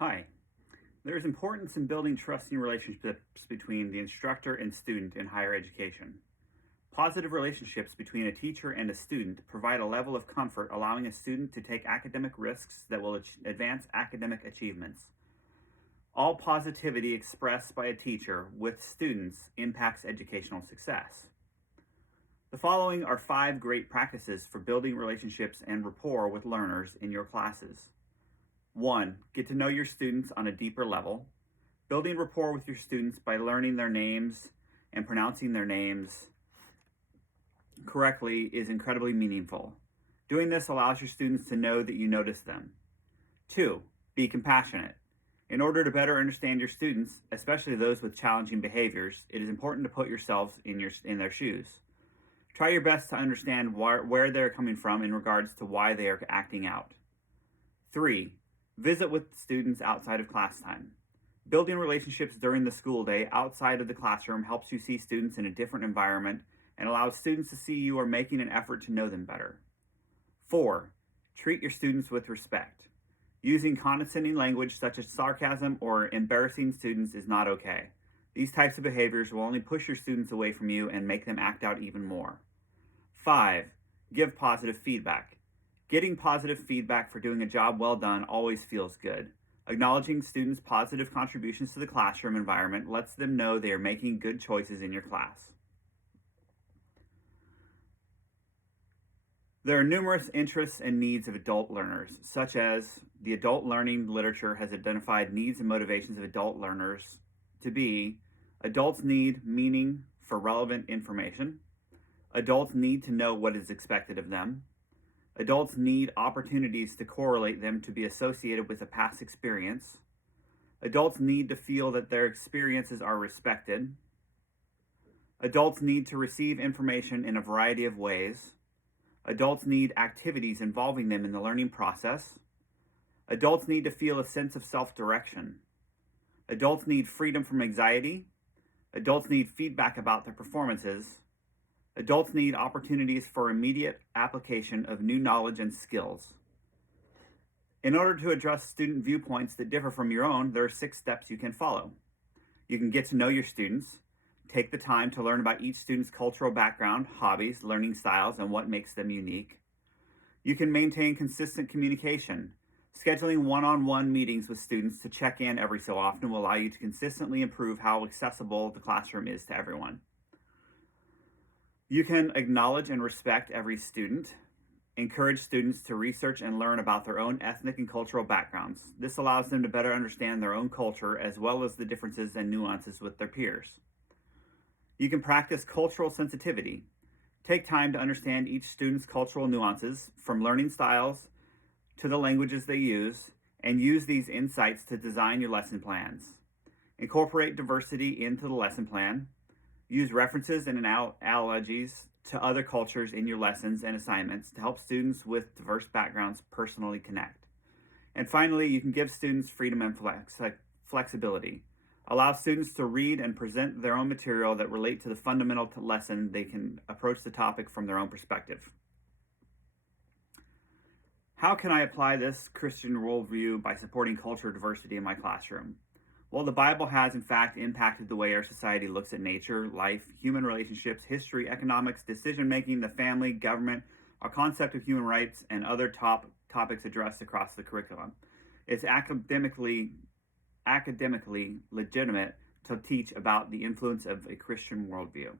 Hi. There is importance in building trusting relationships between the instructor and student in higher education. Positive relationships between a teacher and a student provide a level of comfort, allowing a student to take academic risks that will advance academic achievements. All positivity expressed by a teacher with students impacts educational success. The following are 5 great practices for building relationships and rapport with learners in your classes. 1. Get to know your students on a deeper level. Building rapport with your students by learning their names and pronouncing their names correctly is incredibly meaningful. Doing this allows your students to know that you notice them. 2. Be compassionate. In order to better understand your students, especially those with challenging behaviors, it is important to put yourselves in their shoes. Try your best to understand where they're coming from in regards to why they are acting out. 3. Visit with students outside of class time. Building relationships during the school day outside of the classroom helps you see students in a different environment and allows students to see you are making an effort to know them better. 4. Treat your students with respect. Using condescending language such as sarcasm or embarrassing students is not okay. These types of behaviors will only push your students away from you and make them act out even more. 5. Give positive feedback. Getting positive feedback for doing a job well done always feels good. Acknowledging students' positive contributions to the classroom environment lets them know they are making good choices in your class. There are numerous interests and needs of adult learners, such as the adult learning literature has identified needs and motivations of adult learners to be: adults need meaning for relevant information, adults need to know what is expected of them, adults need opportunities to correlate them to be associated with a past experience, adults need to feel that their experiences are respected, adults need to receive information in a variety of ways, adults need activities involving them in the learning process, adults need to feel a sense of self-direction, adults need freedom from anxiety, adults need feedback about their performances, adults need opportunities for immediate application of new knowledge and skills. In order to address student viewpoints that differ from your own, there are 6 steps you can follow. You can get to know your students. Take the time to learn about each student's cultural background, hobbies, learning styles, and what makes them unique. You can maintain consistent communication. Scheduling one-on-one meetings with students to check in every so often will allow you to consistently improve how accessible the classroom is to everyone. You can acknowledge and respect every student. Encourage students to research and learn about their own ethnic and cultural backgrounds. This allows them to better understand their own culture as well as the differences and nuances with their peers. You can practice cultural sensitivity. Take time to understand each student's cultural nuances, from learning styles to the languages they use, and use these insights to design your lesson plans. Incorporate diversity into the lesson plan. Use references and analogies to other cultures in your lessons and assignments to help students with diverse backgrounds personally connect. And finally, you can give students freedom and flexibility. Allow students to read and present their own material that relate to the fundamental lesson. They can approach the topic from their own perspective. How can I apply this Christian worldview by supporting cultural diversity in my classroom? Well, the Bible has in fact impacted the way our society looks at nature, life, human relationships, history, economics, decision-making, the family, government, our concept of human rights, and other topics addressed across the curriculum. It's academically legitimate to teach about the influence of a Christian worldview.